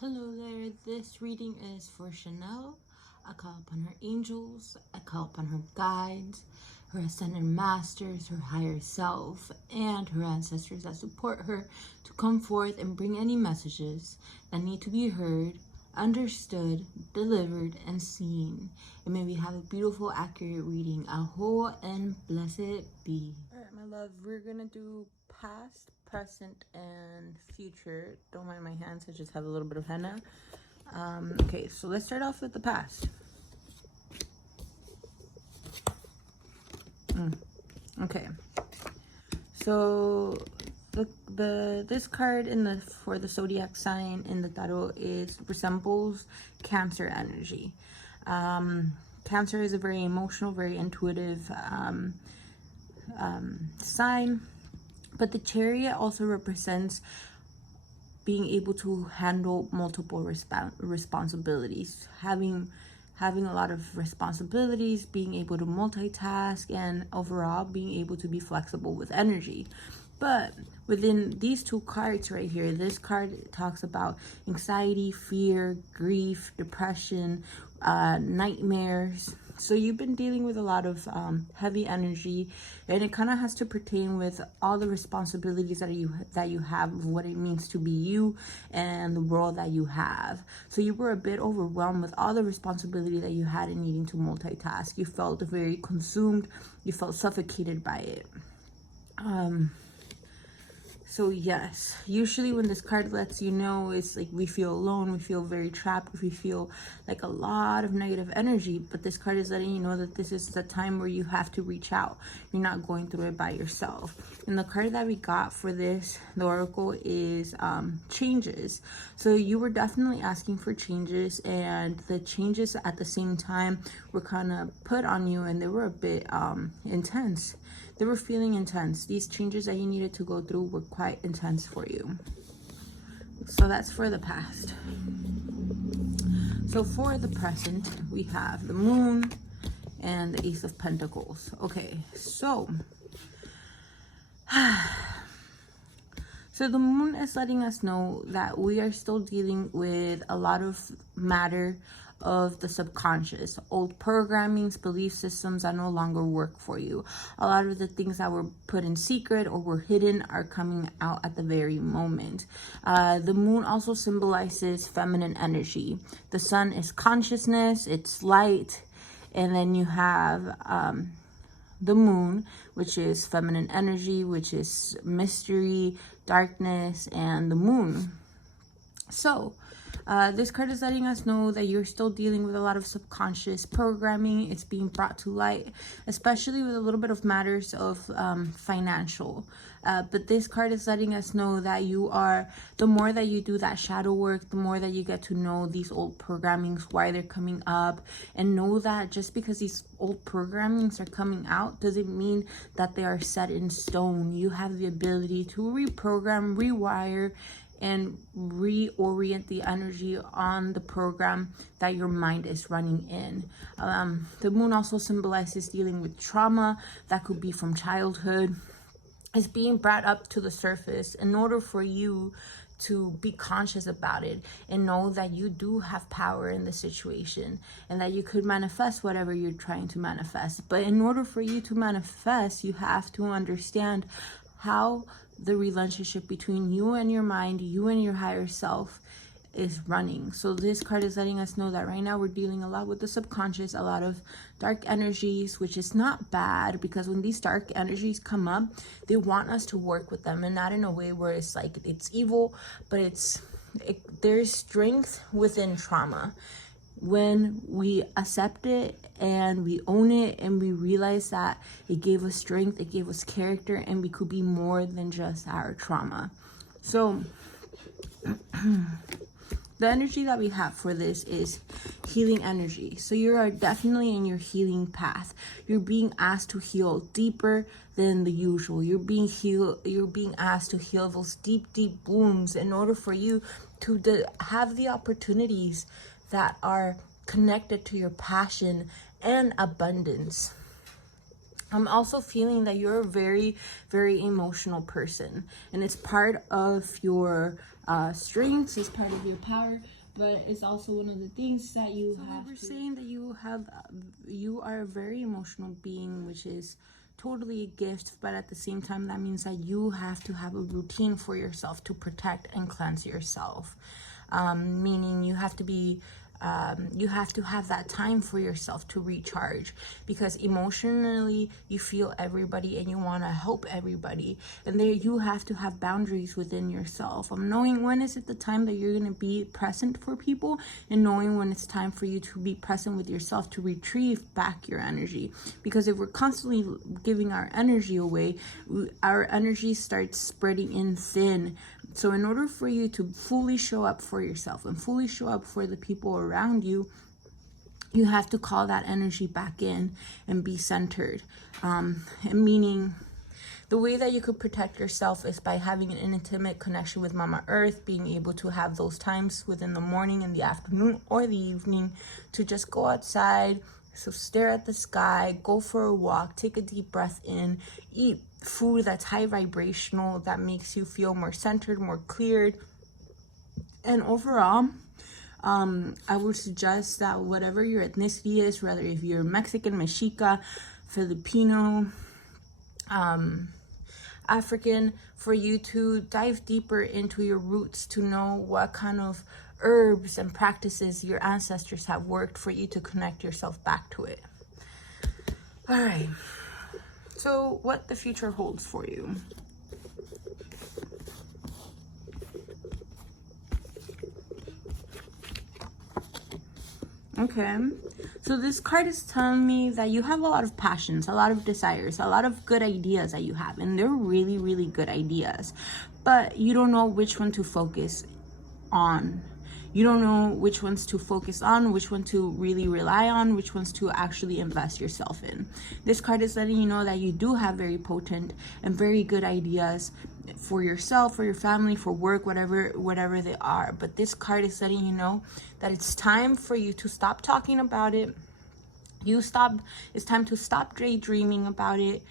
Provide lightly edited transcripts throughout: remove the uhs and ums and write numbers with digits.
Hello there, this reading is for Shanelle. I call upon her angels, I call upon her guides, her ascended masters, her higher self, and her ancestors that support her to come forth and bring any messages that need to be heard, understood, delivered, and seen. And may we have a beautiful, accurate reading. Aho and blessed be. Alright, my love, we're gonna do past, present, and future. Don't mind my hands, I just have a little bit of henna. Okay, so let's start off with the past. Okay, so this card for the zodiac sign in the tarot resembles Cancer energy. Cancer is a very emotional, very intuitive sign, but the Chariot also represents being able to handle multiple responsibilities, having a lot of responsibilities, being able to multitask, and overall being able to be flexible with energy. But within these two cards right here, this card talks about anxiety, fear, grief, depression, nightmares. So you've been dealing with a lot of heavy energy, and it kind of has to pertain with all the responsibilities that you have, of what it means to be you and the role that you have. So you were a bit overwhelmed with all the responsibility that you had in needing to multitask. You felt very consumed. You felt suffocated by it. So yes, usually when this card lets you know, it's like we feel alone, we feel very trapped, we feel like a lot of negative energy, but this card is letting you know that this is the time where you have to reach out. You're not going through it by yourself. And the card that we got for this, the oracle, is changes. So you were definitely asking for changes, and the changes at the same time were kind of put on you, and they were a bit intense. They were feeling intense. These changes that you needed to go through were quite intense for you. So that's for the past. So for the present, we have the Moon and the Ace of Pentacles. Okay, so so the Moon is letting us know that we are still dealing with a lot of matter of the subconscious, old programmings, belief systems that no longer work for you. A lot of the things that were put in secret or were hidden are coming out at the very moment. The Moon also symbolizes feminine energy. The Sun is consciousness, it's light, and then you have the Moon, which is feminine energy, which is mystery, darkness, and the Moon. So this card is letting us know that you're still dealing with a lot of subconscious programming. It's being brought to light, especially with a little bit of matters of financial. But this card is letting us know that the more that you do that shadow work, the more that you get to know these old programmings, why they're coming up, and know that just because these old programmings are coming out doesn't mean that they are set in stone. You have the ability to reprogram, rewire, and reorient the energy on the program that your mind is running in. The Moon also symbolizes dealing with trauma that could be from childhood. It's being brought up to the surface in order for you to be conscious about it and know that you do have power in the situation and that you could manifest whatever you're trying to manifest. But in order for you to manifest, you have to understand how the relationship between you and your mind, you and your higher self, is running. So this card is letting us know that right now we're dealing a lot with the subconscious, a lot of dark energies, which is not bad, because when these dark energies come up, they want us to work with them, and not in a way where it's like it's evil, but there's strength within trauma. When we accept it and we own it and we realize that it gave us strength, it gave us character, and we could be more than just our trauma. So the energy that we have for this is healing energy. So you are definitely in your healing path. You're being asked to heal deeper than the usual. You're being asked to heal those deep wounds in order for you to have the opportunities that are connected to your passion and abundance. I'm also feeling that you're a very, very emotional person, and it's part of your strengths, it's part of your power, but it's also one of the things that you have. We're saying that you are a very emotional being, which is totally a gift, but at the same time that means that you have to have a routine for yourself to protect and cleanse yourself, meaning you have to have that time for yourself to recharge, because emotionally you feel everybody and you want to help everybody, and there you have to have boundaries within yourself, knowing when is it the time that you're going to be present for people, and knowing when it's time for you to be present with yourself to retrieve back your energy. Because if we're constantly giving our energy away, our energy starts spreading in thin. So in order for you to fully show up for yourself and fully show up for the people around you, you have to call that energy back in and be centered. Meaning, the way that you could protect yourself is by having an intimate connection with Mama Earth, being able to have those times within the morning and the afternoon or the evening to just go outside. So stare at the sky, go for a walk, take a deep breath in, eat food that's high vibrational, that makes you feel more centered, more cleared. And overall, I would suggest that whatever your ethnicity is, whether if you're Mexican, Mexica, Filipino, African, for you to dive deeper into your roots to know what kind of herbs and practices your ancestors have worked for you to connect yourself back to it. All right, so what the future holds for you. Okay, so this card is telling me that you have a lot of passions, a lot of desires, a lot of good ideas that you have, and they're really, really good ideas, but you don't know which one to focus on. You don't know which ones to focus on, which one to really rely on, which ones to actually invest yourself in. This card is letting you know that you do have very potent and very good ideas for yourself, for your family, for work, whatever they are. But this card is letting you know that it's time for you to stop talking about it. It's time to stop daydreaming about it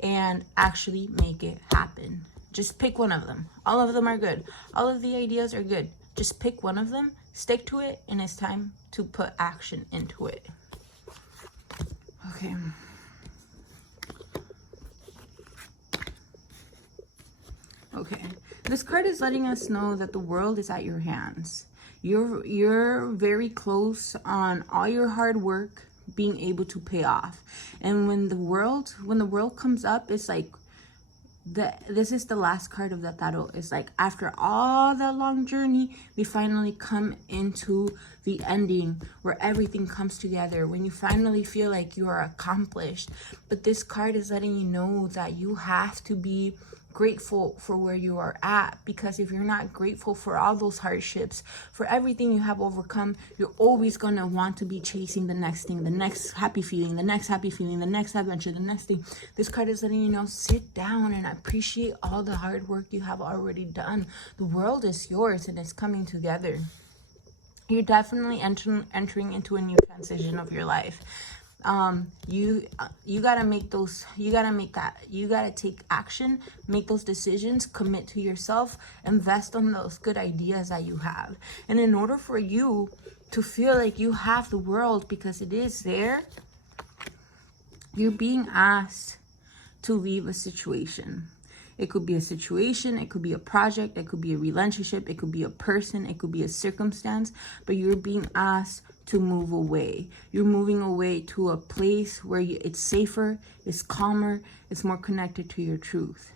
and actually make it happen. Just pick one of them. All of them are good. All of the ideas are good. Just pick one of them, stick to it, and it's time to put action into it. Okay. Okay. This card is letting us know that the world is at your hands. You're very close on all your hard work being able to pay off. And when the world comes up, it's like this is the last card of the tarot. It's like after all that long journey, we finally come into the ending where everything comes together, when you finally feel like you are accomplished. But this card is letting you know that you have to be grateful for where you are at, because if you're not grateful for all those hardships, for everything you have overcome, you're always going to want to be chasing the next thing, the next happy feeling, the next happy feeling, the next adventure, the next thing. This card is letting you know, sit down and appreciate all the hard work you have already done. The world is yours and it's coming together. You're definitely entering into a new transition of your life. You gotta take action, make those decisions, commit to yourself, invest on those good ideas that you have. And in order for you to feel like you have the world, because it is there, you're being asked to leave a situation. It could be a situation, it could be a project, it could be a relationship, it could be a person, it could be a circumstance, but you're being asked to move away. You're moving away to a place where it's safer, it's calmer, it's more connected to your truth.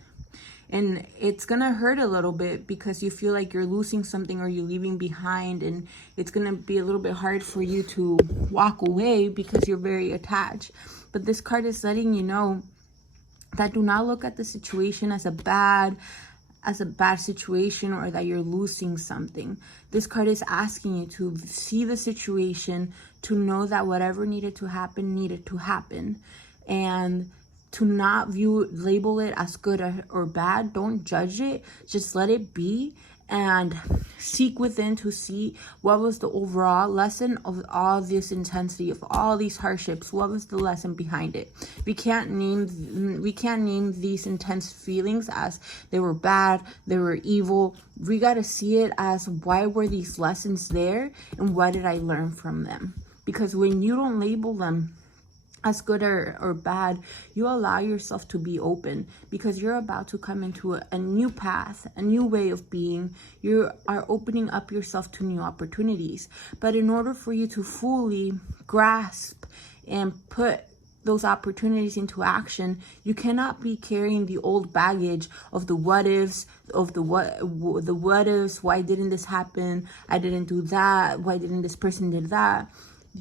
And it's gonna hurt a little bit because you feel like you're losing something or you're leaving behind, and it's gonna be a little bit hard for you to walk away because you're very attached. But this card is letting you know that do not look at the situation as a bad situation, or that you're losing something. This card is asking you to see the situation, to know that whatever needed to happen, and to not label it as good or bad. Don't judge it, just let it be, and seek within to see what was the overall lesson of all this intensity, of all these hardships. What was the lesson behind it? We can't name these intense feelings as they were bad, they were evil. We got to see it as, why were these lessons there and what did I learn from them? Because when you don't label them as good or bad, you allow yourself to be open, because you're about to come into a new path, a new way of being. You are opening up yourself to new opportunities. But in order for you to fully grasp and put those opportunities into action, you cannot be carrying the old baggage of the what ifs, of the what ifs. Why didn't this happen? I didn't do that. Why didn't this person did that?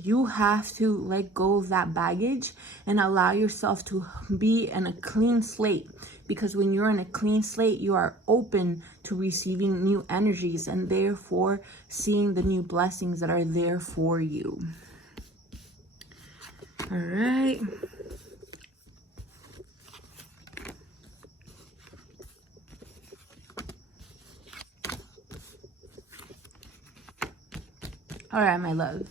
You have to let go of that baggage and allow yourself to be in a clean slate. Because when you're in a clean slate, you are open to receiving new energies and therefore seeing the new blessings that are there for you. All right. All right, my love.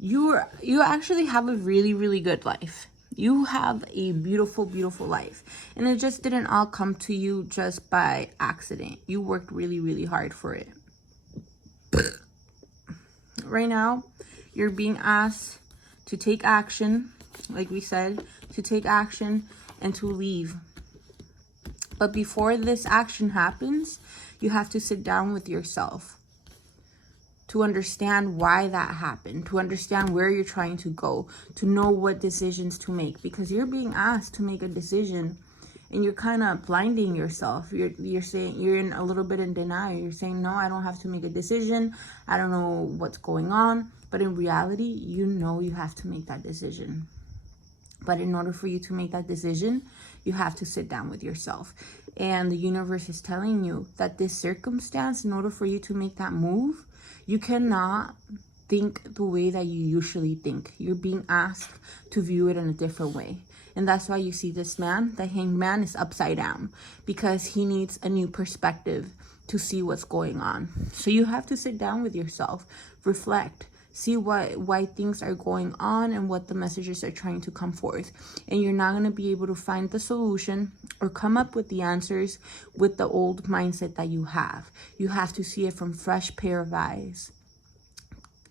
You actually have a really, really good life. You have a beautiful, beautiful life. And it just didn't all come to you just by accident. You worked really, really hard for it. Right now, you're being asked to take action, like we said, to take action and to leave. But before this action happens, you have to sit down with yourself to understand why that happened, to understand where you're trying to go, to know what decisions to make. Because you're being asked to make a decision and you're kind of blinding yourself. You're saying, you're in a little bit in denial. You're saying, no, I don't have to make a decision. I don't know what's going on. But in reality, you know you have to make that decision. But in order for you to make that decision, you have to sit down with yourself. And the universe is telling you that this circumstance, in order for you to make that move, you cannot think the way that you usually think. You're being asked to view it in a different way. And that's why you see this man, the hanged man, is upside down, because he needs a new perspective to see what's going on. So you have to sit down with yourself, reflect, see why things are going on and what the messages are trying to come forth. And you're not going to be able to find the solution or come up with the answers with the old mindset that you have. You have to see it from fresh pair of eyes.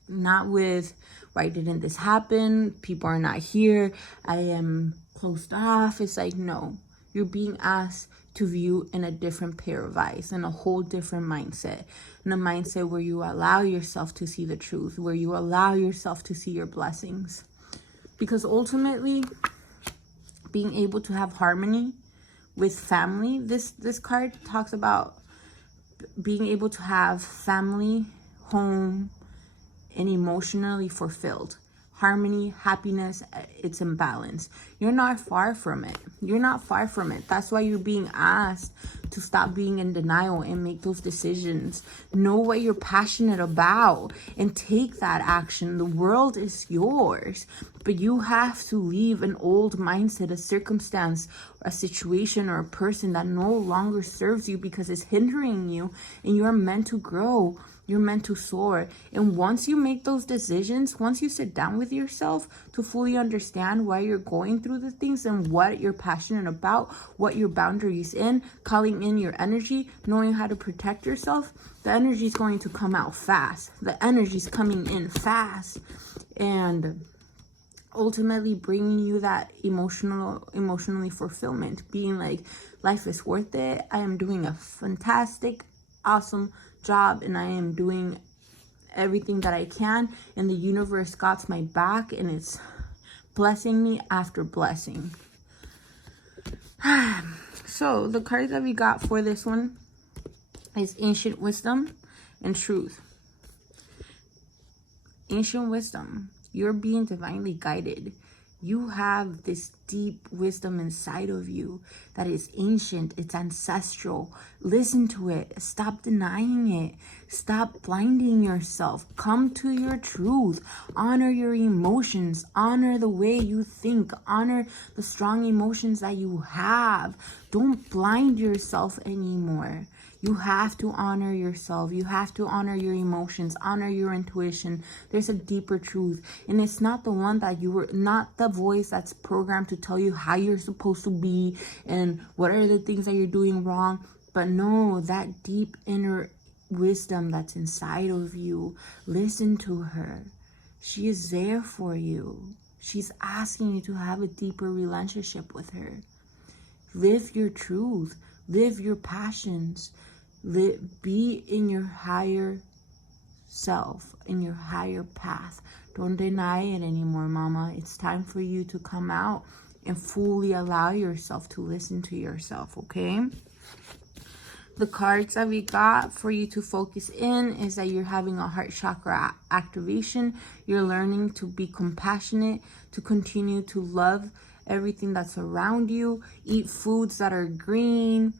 Not with, why didn't this happen? People are not here. I am closed off. It's like, no, you're being asked to view in a different pair of eyes, in a whole different mindset, in a mindset where you allow yourself to see the truth, where you allow yourself to see your blessings. Because ultimately, being able to have harmony with family, this card talks about being able to have family, home, and emotionally fulfilled. Harmony, happiness, it's in balance. You're not far from it. You're not far from it. That's why you're being asked to stop being in denial and make those decisions. Know what you're passionate about and take that action. The world is yours, but you have to leave an old mindset, a circumstance, a situation, or a person that no longer serves you because it's hindering you, and you're meant to grow. You're meant to soar. And once you make those decisions, once you sit down with yourself to fully understand why you're going through the things and what you're passionate about, what your boundaries in, calling in your energy, knowing how to protect yourself, the energy is going to come out fast. The energy is coming in fast. And ultimately bringing you that emotionally fulfillment, being like, life is worth it. I am doing a fantastic, awesome job, and I am doing everything that I can, and the universe got my back, and it's blessing me after blessing. So the cards that we got for this one is Ancient Wisdom and Truth. Ancient Wisdom, you're being divinely guided. You have this deep wisdom inside of you that is ancient. It's ancestral. Listen to it. Stop denying it. Stop blinding yourself. Come to your truth. Honor your emotions. Honor the way you think. Honor the strong emotions that you have. Don't blind yourself anymore. You have to honor yourself. You have to honor your emotions, honor your intuition. There's a deeper truth. And it's not the one that you were, not the voice that's programmed to tell you how you're supposed to be and what are the things that you're doing wrong. But no, that deep inner wisdom that's inside of you, listen to her. She is there for you. She's asking you to have a deeper relationship with her. Live your truth. Live your passions. Be in your higher self, in your higher path. Don't deny it anymore, mama. It's time for you to come out and fully allow yourself to listen to yourself, okay? The cards that we got for you to focus in is that you're having a heart chakra activation. You're learning to be compassionate, to continue to love everything that's around you. Eat foods that are green,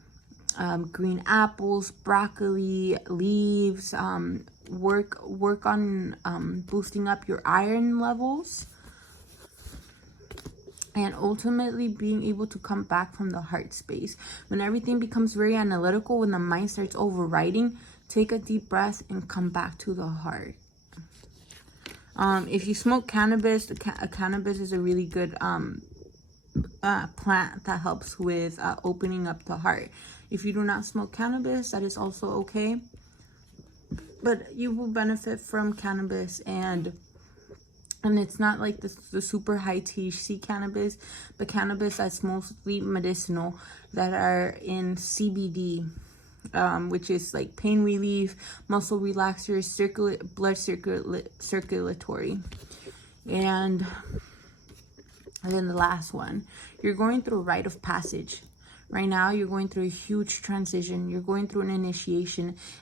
green apples, broccoli, leaves. Work on boosting up your iron levels. And ultimately being able to come back from the heart space. When everything becomes very analytical, when the mind starts overriding, take a deep breath and come back to the heart. If you smoke cannabis, cannabis is a really good plant that helps with opening up the heart. If you do not smoke cannabis, that is also okay. But you will benefit from cannabis, and it's not like the super high THC cannabis, but cannabis that's mostly medicinal, that are in CBD, which is like pain relief, muscle relaxers, blood circulatory. And then the last one, you're going through a rite of passage. Right now, you're going through a huge transition. You're going through an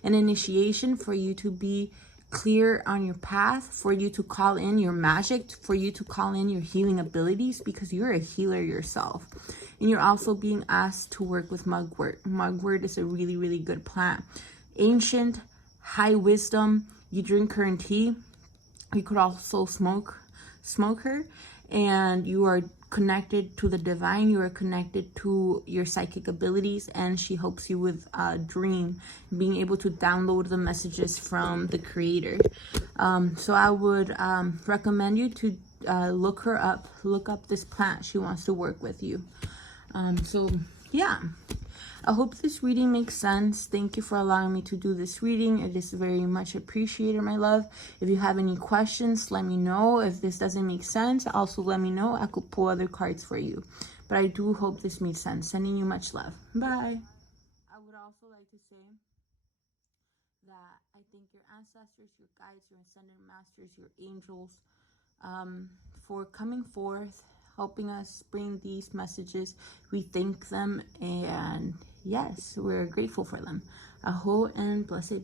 initiation for you to be clear on your path, for you to call in your magic, for you to call in your healing abilities, because you're a healer yourself. And you're also being asked to work with mugwort. Mugwort is a really, really good plant. Ancient, high wisdom. You drink her in tea. You could also smoke her. And you are connected to the divine. You are connected to your psychic abilities, and she helps you with a dream, being able to download the messages from the creator. So I would recommend you to look up this plant. She wants to work with you. So yeah, I hope this reading makes sense. Thank you for allowing me to do this reading. It is very much appreciated, my love. If you have any questions, let me know. If this doesn't make sense, also let me know. I could pull other cards for you. But I do hope this made sense. Sending you much love. Bye. I would also like to say that I thank your ancestors, your guides, your ascended masters, your angels, for coming forth, helping us bring these messages. We thank them, and yes, we're grateful for them. Aho and blessed.